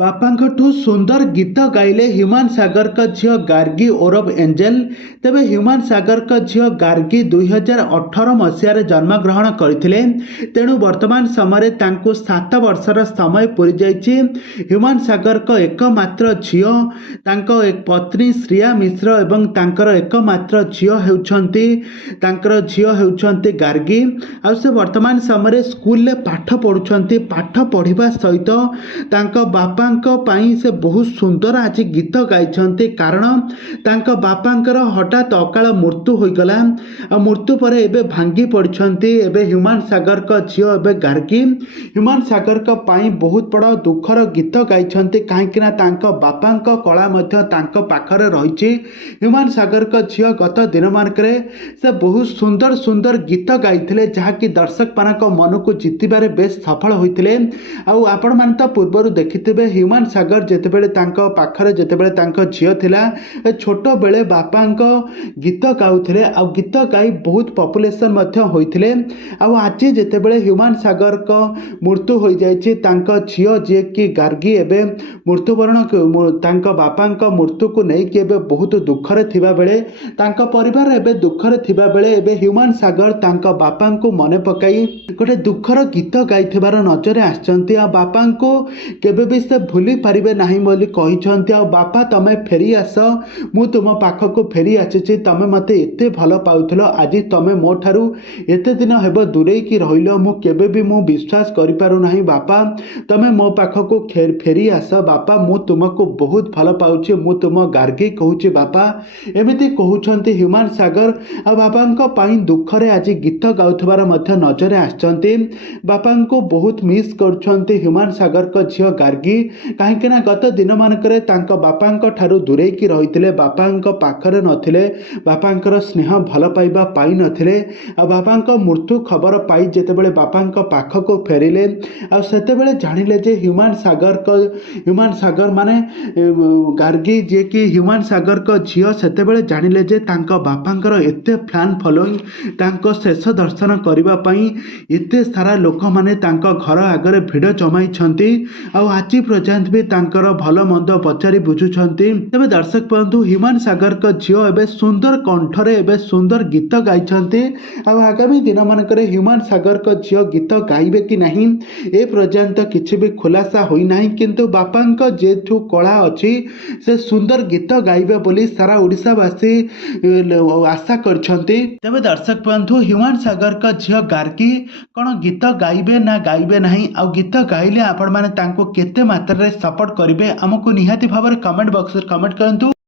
बापांठू सुंदर गीत गाइले ह्यूमान सागर का झील गार्गी ओरफ एंजेल। तेबे ह्यूमान सागर का झील गार्गी 2018 मसीह जन्मग्रहण करथिले। तेणु वर्तमान समय 7 वर्षर समय पूरी जाइछि। ह्यूमान सागर का एकमात्र झील तांको एक पत्नी श्रिया मिश्र एवं तांकर एकमात्र झील हेउछन्ति गार्गी। आ से वर्तमान समय स्कूल ले पाठ पढ़ुछन्ति। पाठ पढ़िबा सहित तांको बापांको पाई से बहुत सुंदर आज गीत गाइछन्ति। कारण तांको बापांकर हठात अकाल मृत्यु होइगला। मृत्यु पर एबे भांगी पड़छन्ति। एबे ह्यूमान सागर का झील एबे गार्गी ह्यूमान सागर का पाई बहुत बड़ा दुखर गीत गाइछन्ति। काहेकि ना तांको बापांको कला मध्य तांको पाखरे रहिछि। ह्यूमान सागर का झील गत दिन मानकरे से बहुत सुंदर सुंदर गीत गाइथिले, जहाँकि दर्शक मानक मन को जितिबारे बेस सफल होइथिले। आउ आपण मान तो पूर्व देखिथिबे ह्यूमान सागर जेतेबेले तांको पाखरे जेतेबेले तांको झियो थिला, छोट बेले बापांको गीत गाउथिले। आ गीत गाई बहुत पॉपुलेशन मध्य होइथिले। आ आज जेतेबेले ह्यूमान सागर को मृत्यु हो जाइछि, तांको झियो जे कि गार्गी एबे मृत्युवरण तांको बापांको मृत्यु को नै कि एबे बहुत दुखरे थिबा बेले, तांको परिवार एबे दुखरे थिबा बेले एबे ह्यूमान सागर तांको बापांको मने पकाई गोटे दुखर गीत गाइथिबार नजरे आछन्ति। आ बापांको केबे भी से भूली पारिबे नाही बोली कहिछन्ति। आ बापा तमे फेरी आस, मु तुम पाखको फेरी आछिछि। तमे मते एते भल पाउथलो, आज तमे मो ठारू एते दिन हेबो दूरेई कि रहिलो, मु केबे भी मु विश्वास करि पारु नाही। बापा तमे मो पाखको फेरी आस। बापा मु तुमको बहुत भल पाउछि, मु तुम गार्गी कहूछि बापा, एमिति कहउछन्ति ह्यूमान सागर। आ बापांको पाई दुखरे आज गीत गाउथबार मध्य नजरे आछन्ति। बापांको बहुत मिस करछन्ति ह्यूमान सागर का झियो गार्गी। काहेकि ना गत दिन मानकरे तांको बापांको ठारू दूरेई कि रहिथिले, बापांको पाखरे नथिले, बापांकर स्नेह भल पाइबा पाई नथिले। आ बापांको मृत्यु खबर पाई जेतेबेले बापांको पाखको फेरिले, आ सेतेबेले जानिले जे ह्यूमान सागर माने गार्गी जे कि ह्यूमान सागर का झियो, सेतेबेले जानिले जे तांको बापांकर एते फैन फॉलोइंग, तांको शेष दर्शन करिबा पई एते सारा लोक माने तांको घर आगरे भिड़ जमाइछन्ति। आ आज पर्यंत भी तांकर भल मंद पचारि बुझुछन्ति। तबे दर्शक बंधु ह्यूमान सागर का झियो एबे सुंदर कंठरे एबे सुंदर गीत गाइछन्ति। आ आगामी दिन मानकरे ह्यूमान सागर का झियो गीत गाइबे कि नाही ए पर्यंत किछि भी खुलासा होई नाही, किंतु बापांक जेठु कला अछि से सुंदर गीत गाइबे बोली सारा ओडिसावासी आशा करछन्ति। तबे दर्शक बंधु ह्यूमान सागर का झियो गार्गी कोन गीत गाइबे ना गाइबे नाही, आ गीत गाइले आपण माने तांको केते मात्रा रे सपोर्ट करिवे, हमको निहाती भाବରେ कमेंट बॉक्स रे कमेंट करंतु।